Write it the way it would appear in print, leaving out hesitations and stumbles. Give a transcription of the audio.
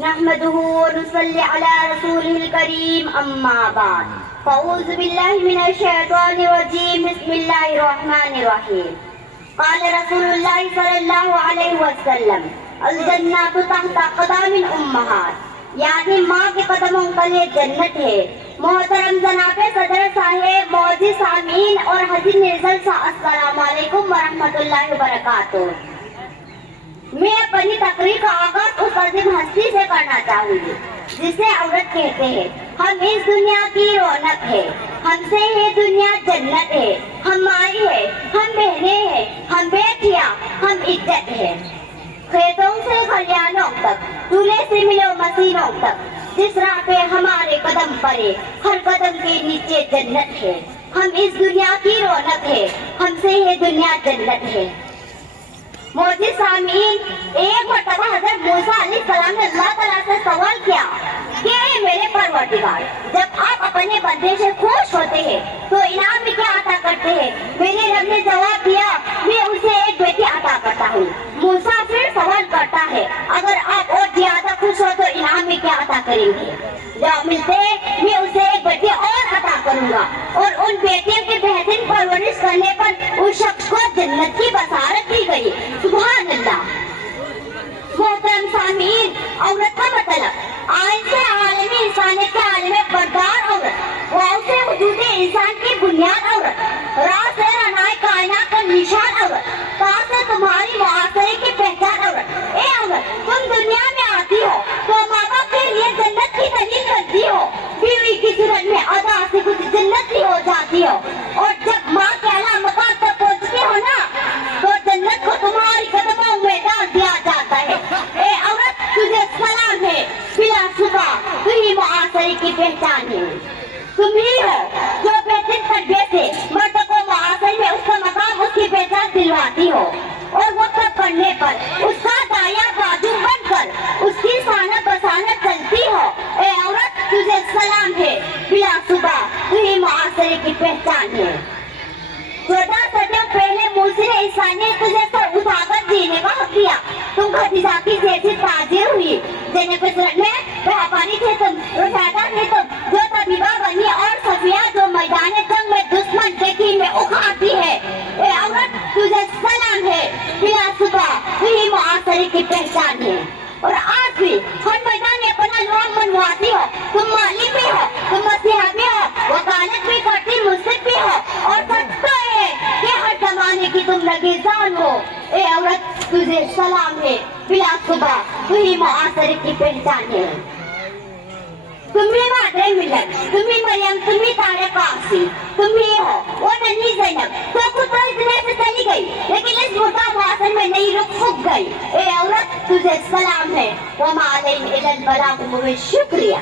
نحمده ونصلي على رسوله الكريم أما بعد فأعوذ بالله من الشيطان الرجيم بسم الله الرحمن الرحيم قال رسول الله صلى الله عليه وسلم الجنات تحت أقدام الأمهات یعنی ماں کے قدموں تلے جنت ہے۔ محترم جناب صدر صاحب، معزز سامعین اور حضرت نزل السلام علیکم ورحمۃ اللہ وبرکاتہ۔ میں اپنی تقریر کا آغاز اس عظیم ہستی سے کرنا چاہوں گی جسے عورت کہتے ہیں۔ ہم اس دنیا کی رونق ہے، ہم سے یہ دنیا جنت ہے، ہم مائی ہے، ہم بہنیں ہیں، ہم بیٹیاں، ہم عزت ہے۔ کھیتوں سے کھلیانوں تک، چولہے سے ملو مسینوں تک، جس راہ پہ ہمارے قدم پڑے ہر قدم کے نیچے جنت ہے۔ ہم اس دنیا کی رونق ہے، ہم سے یہ دنیا جنت ہے۔ معزز سامعین، ایک مرتبہ حضرت موسیٰ علیہ السلام نے اللہ تعالیٰ سے سوال کیا کہ اے میرے پروردگار، جب آپ اپنے بندے سے خوش ہوتے ہیں تو انعام میں کیا عطا کرتے ہیں؟ میرے رب نے جواب دیا، میں اسے ایک بیٹی عطا کرتا ہوں۔ موسیٰ پھر سوال کرتا ہے، اگر آپ اور زیادہ خوش ہو تو انعام میں کیا عطا کریں گے؟ جواب ملتے میں اسے ایک بیٹی اور عطا کروں گا، اور ان بیٹیوں کی بہترین پرورش کرنے پر اس شخص کو جنت کی بشارت دی گئی۔ سبحان اللہ۔ محترم سامعین، عورت کا مطلب آئین سے عالمی انسانیت کے عالم بردار عورت، واؤ سے وجود انسان کی بنیاد عورت، راہ سے رہنمائی کائنات کا نشان عورت، تا سے تمہاری معاشرے کی پہچان عورت۔ اے عورت، تم دنیا میں آتی ہو تو ماں باپ کے لیے جنت کی دلیل کرتی ہو، بیوی کی صورت میں ادا سے کچھ جنت کی ہو جاتی ہو، اور جب ماں کے اعلیٰ مقام تک پہنچتی ہو نا تو جنت کو تمہاری قدموں میں ڈال دیا جاتا ہے۔ اے عورت، تجھے سلام ہے، بلا شبہ تو ہی معاشرے کی پہچان ہے۔ تم ہی ہو جو بہترین تربیت سے مرد کو معاشرے میں اس کا مقام، اس کی پہچان دلواتی ہو، اور وہ سب کرنے پر اس کا دایا بازو بن کر اس کی سانت بسانت چلتی ہو۔ اے عورت، تجھے سلام ہے، بلا شبہ تو ہی معاشرے کی پہچان ہے۔ 14 صدیوں پہلے موسی نے انسانیت تجھے سر اٹھا کر جینے کا حق دیا۔ تم خدیجہ کی جیسی تاجر ہوئی، جنت میں رہبانی تھے تم، رشادہ تھے تم، جو طبیبہ بنی، اور صفیہ جو میدان جنگ میں دشمن کے کین میں اکھاڑتی ہے۔ اے عورت، تجھے سلام ہے، بلا شبہ وہی معاشرے کی پہچان ہے۔ اور آج بھی ہر میدان میں اپنا نام منواتی ہو، تم مالک بھی ہو، تم مسیحا بھی ہو، وکالت بھی کرتی مصرف بھی ہو، اور سچ تو ہے کہ ہر زمانے کی تم لگے جان ہو۔ اے عورت، تجھے سلام ہے، بلا شبہ وہی معاشرے کی پہچان ہے۔ تم ہی مادر ملت، تم ہی مریم، تم ہی طارق آسی، تم ہی ہو وہ ننھی زینب تو خود تو اس دنیا سے چلی گئی لیکن اس مردہ معاشرے میں نئی رخ پھک گئی۔ اے عورت، تجھے سلام ہے، وما علینا الا البلاغ، شکریہ۔